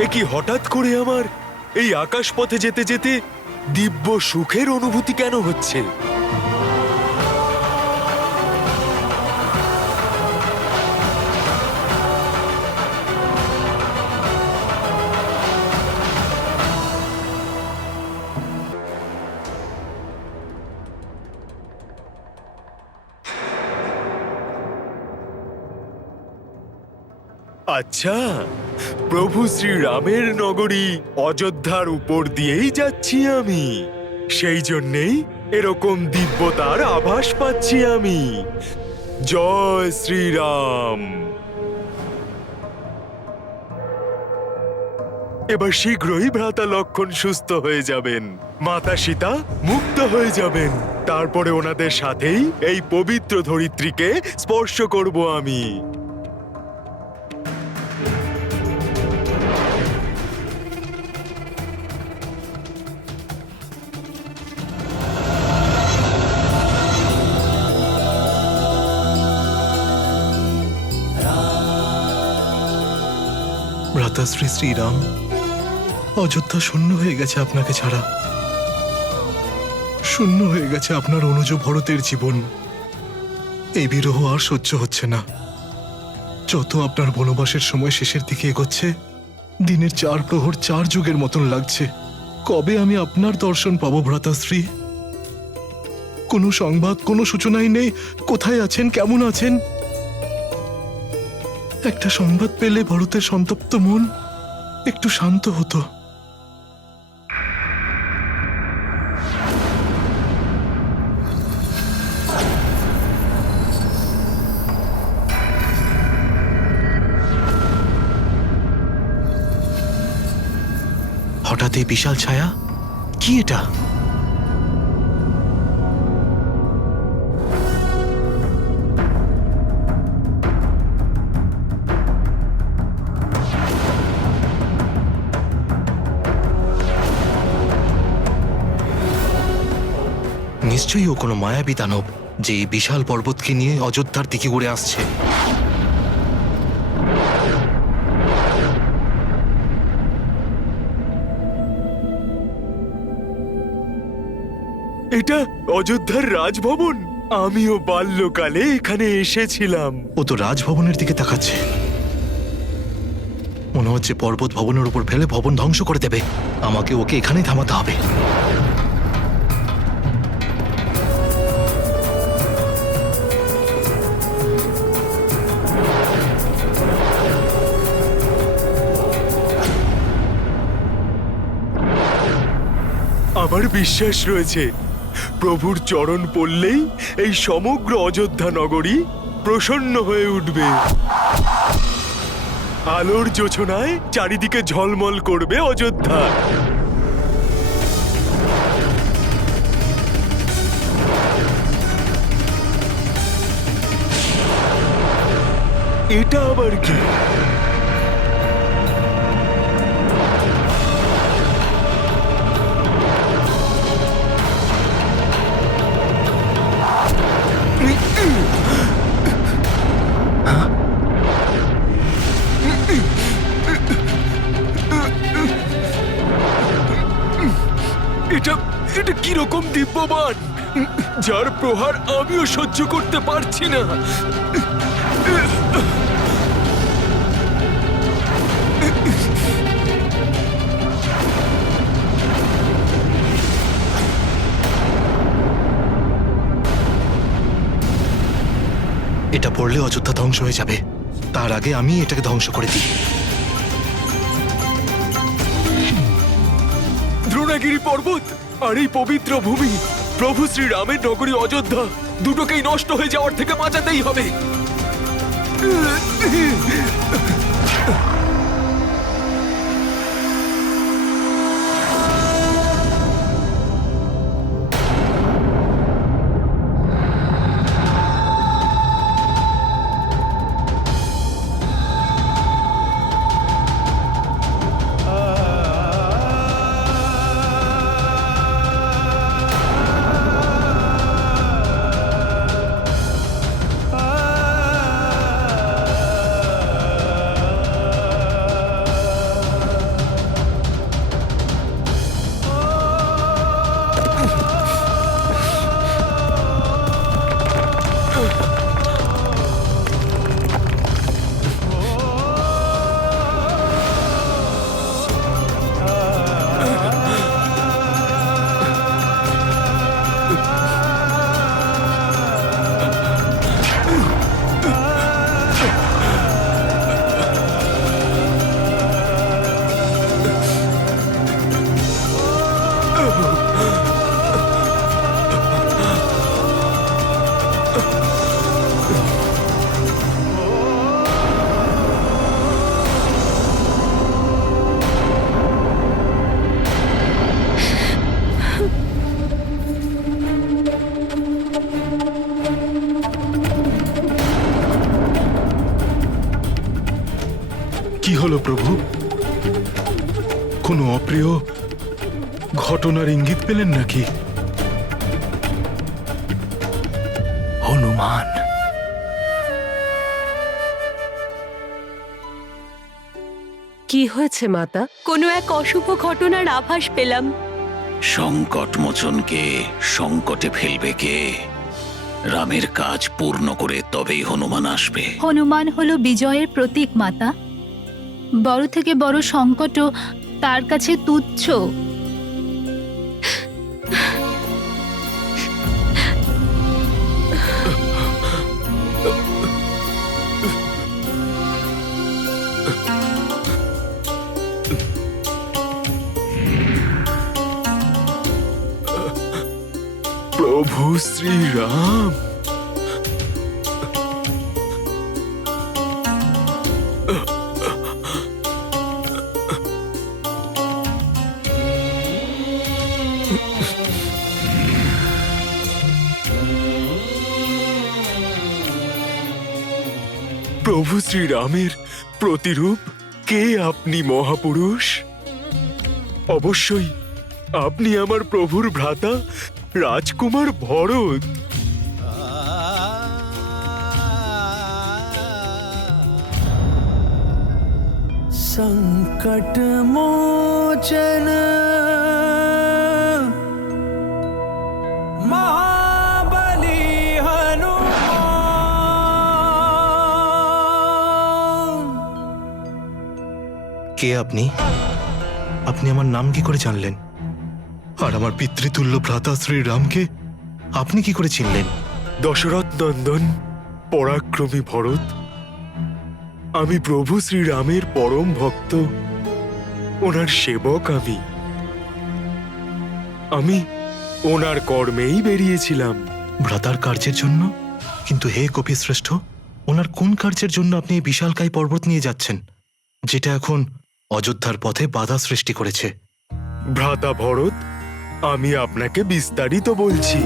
এ কি হঠাৎ করে আমার এই আকাশ পথে যেতে যেতে দিব্য সুখের অনুভূতি কেন হচ্ছে? আচ্ছা, প্রভু শ্রীরামের নগরী অযোধ্যার উপর দিয়েই যাচ্ছি আমি। সেই জন্যেই এরকম দিব্যতার আভাস পাচ্ছি আমি। জয় শ্রীরাম। এবার শীঘ্রই ভ্রাতা লক্ষণ সুস্থ হয়ে যাবেন, মাতা সীতা মুক্ত হয়ে যাবেন। তারপরে ওনাদের সাথেই এই পবিত্র ধরিত্রীকে স্পর্শ করব আমি। ভ্রাতা শ্রী শ্রীরাম, অযোধ্যা শূন্য হয়ে গেছে আপনাকে ছাড়া। শূন্য হয়ে গেছে আপনার অনুজ ভরতের জীবন। এই বিরহ আর সহ্য হচ্ছে না। যত আপনার বনবাসের সময় শেষের দিকে এগোচ্ছে, দিনের 4 প্রহর 4 যুগের মতন লাগছে। কবে আমি আপনার দর্শন পাবো ভ্রাতাশ্রী? কোনো সংবাদ, কোনো সূচনাই নেই। কোথায় আছেন, কেমন আছেন? একটা সংবাদ পেলে ভরতের সন্তপ্ত মন একটু শান্ত হতো। হঠাৎ এই বিশাল ছায়া, কি এটা? নিশ্চয়ই ও কোনো মায়াবী দানব, যে এই বিশাল পর্বতকে নিয়ে অযোধ্যার দিকে উড়ে আসছে। এটা অযোধ্যার রাজভবন। আমিও বাল্যকালে এখানে এসেছিলাম। ও তো রাজভবনের দিকে তাকাচ্ছে। মনে হচ্ছে পর্বত ভবনের উপর ফেলে ভবন ধ্বংস করে দেবে। আমাকে ওকে এখানেই থামাতে হবে। আমার বিশ্বাস রয়েছে, প্রভুর চরণ পড়লেই এই সমগ্র অযোধ্যা নগরী প্রসন্ন হয়ে উঠবে। আলোর জোছনায় চারিদিকে ঝলমল করবে অযোধ্যা। এটা আবার কি? এটা এটা কিরকম দিব্যমান, যার প্রহার আমিও সহ্য করতে পারছি না। এটা পড়লে অযোধ্যা ধ্বংস হয়ে যাবে। তার আগে আমি এটাকে ধ্বংস করে দিই। দ্রোণাগিরি পর্বত আর এই পবিত্র ভূমি, প্রভু শ্রীরামের নগরী অযোধ্যা, দুটোকেই নষ্ট হয়ে যাওয়ার থেকে বাঁচাতেই হবে। কি হলো প্রভু? কোনো অপ্রিয় ঘটনার ইঙ্গিত পেলেন নাকি? হনুমান, কি হয়েছে মাতা? কোনো এক অশুভ ঘটনার আভাস পেলাম। সংকট মোচনকে সংকটে ফেলবে কে? রামের কাজ পূর্ণ করে তবেই হনুমান আসবে। হনুমান হলো বিজয়ের প্রতীক মাতা। বড় থেকে বড় সংকটও তার কাছে তুচ্ছ। প্রভু শ্রীরাম, প্রভু শ্রীরামের প্রতিরূপ। কে আপনি মহাপুরুষ? অবশ্যই আপনি আমার প্রভুর ভ্রাতা রাজকুমার ভরত। संकट मोचन महाबली हनुमान। কে আপনি? আপনি আমার নাম কি করে জানলেন? আর আমার পিতৃতুল্য ভ্রাতা শ্রীরামকে আপনি কি করে চিনলেন? দশরথ নন্দন পরাক্রমী ভরত, আমি প্রভু শ্রীরামের পরম ভক্ত, ওনার সেবক। আমি ওনার কর্মেই বেরিয়েছিলাম। ভ্রাতার কার্যের জন্য? কিন্তু হে কপিশ্রেষ্ঠ, ওনার কোন কার্যের জন্য আপনি এই বিশালকায় পর্বত নিয়ে যাচ্ছেন, যেটা এখন অযোধ্যার পথে বাধা সৃষ্টি করেছে? ভ্রাতা ভরত, আমি আপনাকে বিস্তারিত বলছি।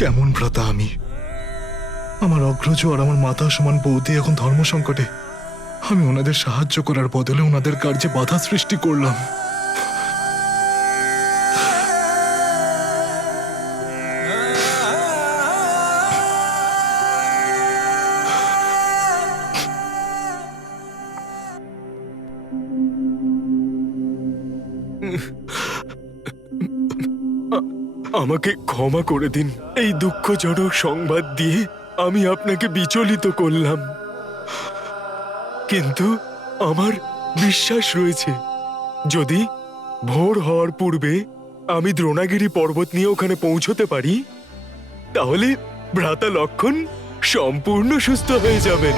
কেমন ভ্রাতা আমি? আমার অগ্রজ আর আমার মাতা সমান বৌদি এখন ধর্ম সংকটে। আমি ওনাদের সাহায্য করার বদলে ওনাদের কার্যে বাধা সৃষ্টি করলাম। আমাকে ক্ষমা করে দিন। এই দুঃখজনক সংবাদ দিয়ে আমি আপনাকে বিচলিত করলাম, কিন্তু আমার বিশ্বাস রয়েছে যদি ভোর হওয়ার পূর্বে আমি দ্রোণাগিরি পর্বত নিয়ে ওখানে পৌঁছতে পারি, তাহলে ভ্রাতা লক্ষণ সম্পূর্ণ সুস্থ হয়ে যাবেন।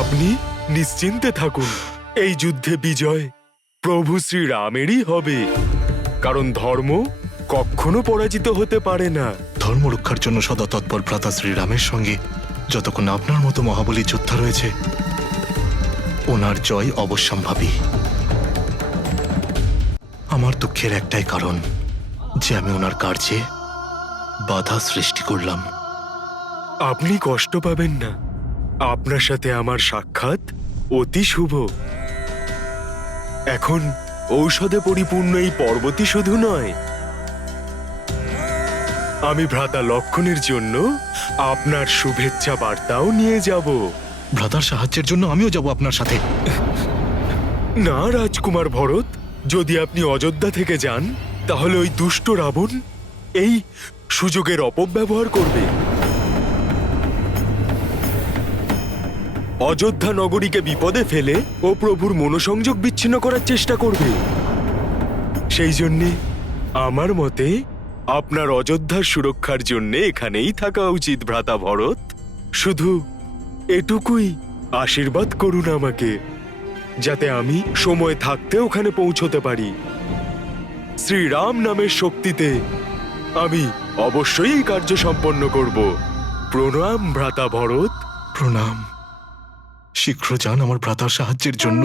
আপনি নিশ্চিন্তে থাকুন, এই যুদ্ধে বিজয় প্রভু শ্রীরামেরই হবে, কারণ ধর্ম কখনো পরাজিত হতে পারে না। ধর্ম রক্ষার জন্য সদা তৎপর ভ্রাতা শ্রীরামের সঙ্গে যতক্ষণ আপনার মতো মহাবলী যোদ্ধা রয়েছে, ওনার জয় অবশ্যম্ভাবী। আমার দুঃখের একটাই কারণ যে আমি ওনার কার্যে বাধা সৃষ্টি করলাম। আপনি কষ্ট পাবেন না, আপনার সাথে আমার সাক্ষাৎ অতি শুভ। এখন ঔষধে পরিপূর্ণ এই পর্বতই শুধু নয়, আমি ভ্রাতা লক্ষণের জন্য আপনার শুভেচ্ছা বার্তাও নিয়ে যাব। ভ্রাতার সাহায্যের জন্য আমিও যাব আপনার সাথে। না রাজকুমার ভরত, যদি আপনি অযোধ্যা থেকে যান তাহলে ওই দুষ্ট রাবণ এই সুযোগের অপব্যবহার করবে। অযোধ্যা নগরীকে বিপদে ফেলে ও প্রভুর মনোসংযোগ বিচ্ছিন্ন করার চেষ্টা করবে। সেই জন্যে আমার মতে আপনার অযোধ্যার সুরক্ষার জন্য এখানেই থাকা উচিত ভ্রাতা ভরত। শুধু এটুকুই আশীর্বাদ করুন আমাকে, যাতে আমি সময় থাকতে ওখানে পৌঁছতে পারি। শ্রীরাম নামের শক্তিতে আমি অবশ্যই এই কার্য সম্পন্ন করব। প্রণাম ভ্রাতা ভরত। প্রণাম। শীঘ্র যান আমার ভ্রাতার সাহায্যের জন্য।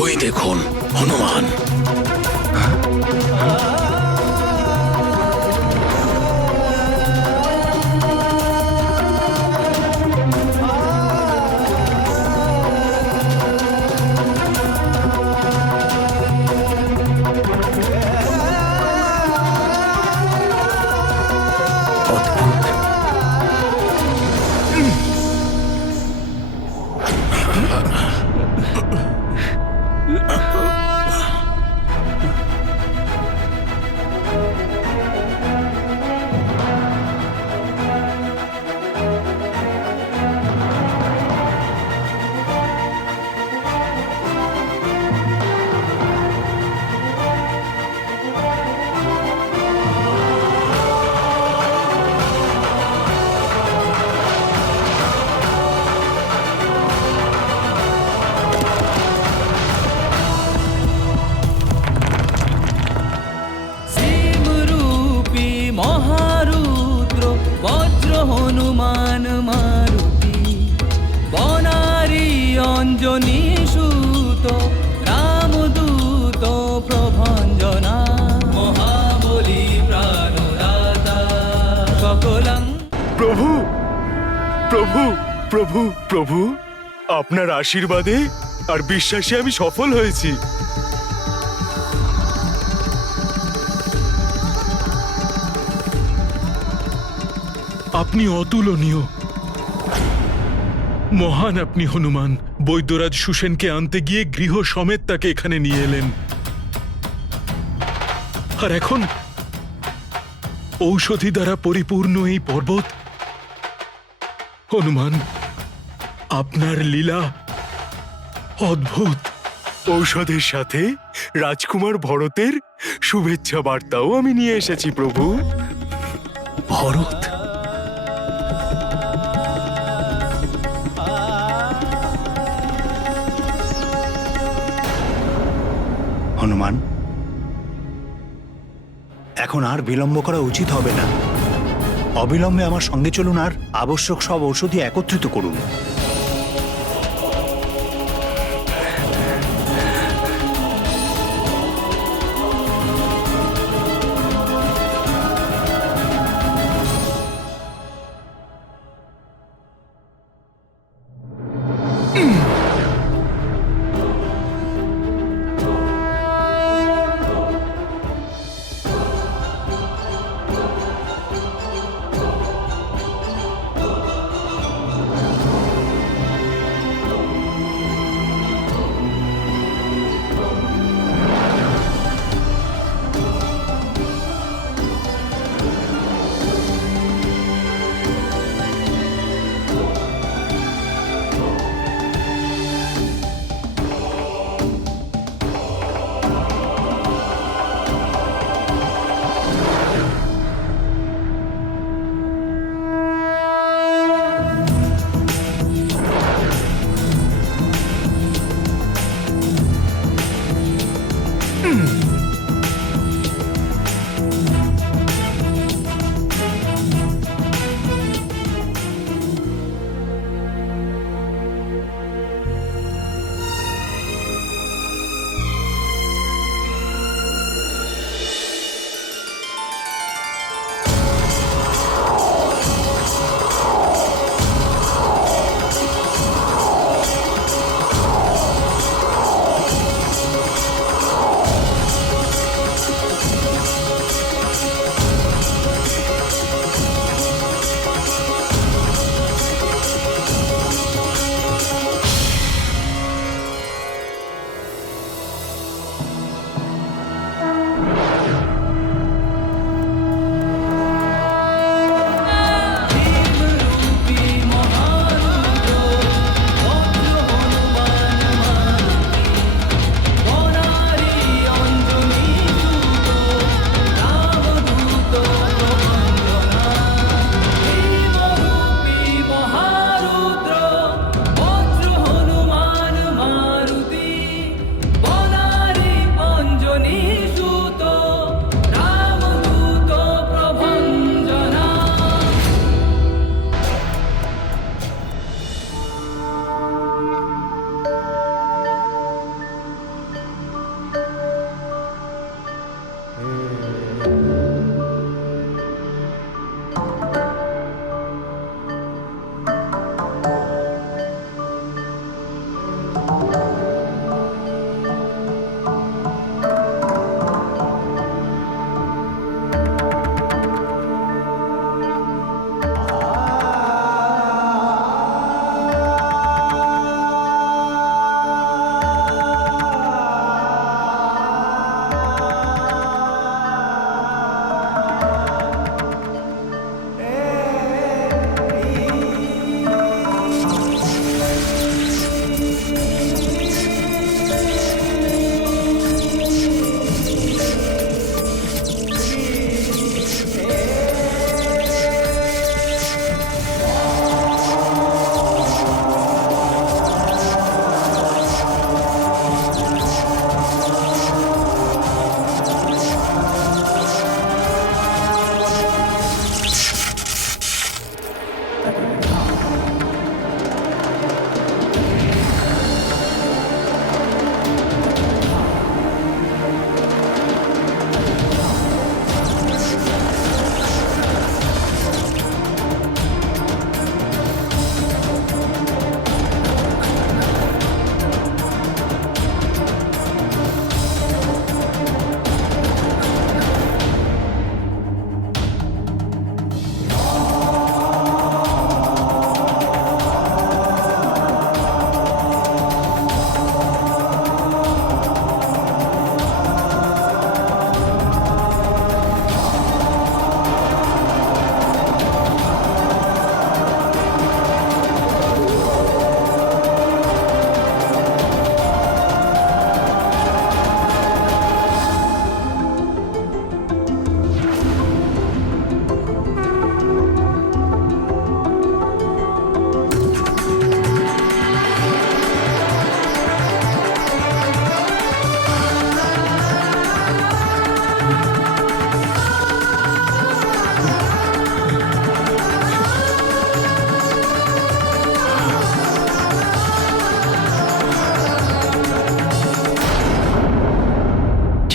ওই দেখুন হনুমান। শিবরূপী মহারুদ্র বজ্র হনুমান মারুতি বনারী অঞ্জনী সুত রামদূত প্রভঞ্জনা মহাবলী প্রাণদাতা সকলং। প্রভু প্রভু প্রভু প্রভু, আপনার আশীর্বাদে আর বিশ্বাসে আমি সফল হয়েছি। আপনি অতুলনীয়, মহান আপনি হনুমান। বৈদ্যরাজ সুসেনকে আনতে গিয়ে গৃহ সমেত তাকে এখানে নিয়ে এলেন, আর এখন ঔষধি দ্বারা পরিপূর্ণ এই পর্বত। হনুমান, আপনার লীলা অদ্ভুত। ঔষধের সাথে রাজকুমার ভরতের শুভেচ্ছা বার্তাও আমি নিয়ে এসেছি প্রভু। ভরত, হনুমান, এখন আর বিলম্ব করা উচিত হবে না। অবিলম্বে আমার সঙ্গে চলুন আর আবশ্যক সব ঔষধি একত্রিত করুন।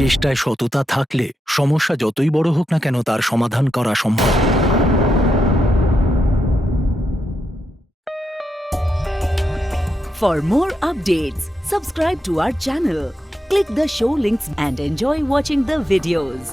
চেষ্টায় সততা থাকলে সমস্যা যতই বড় হোক না কেন তার সমাধান করা সম্ভব। For more updates, subscribe to our channel, click the show links and enjoy watching the videos.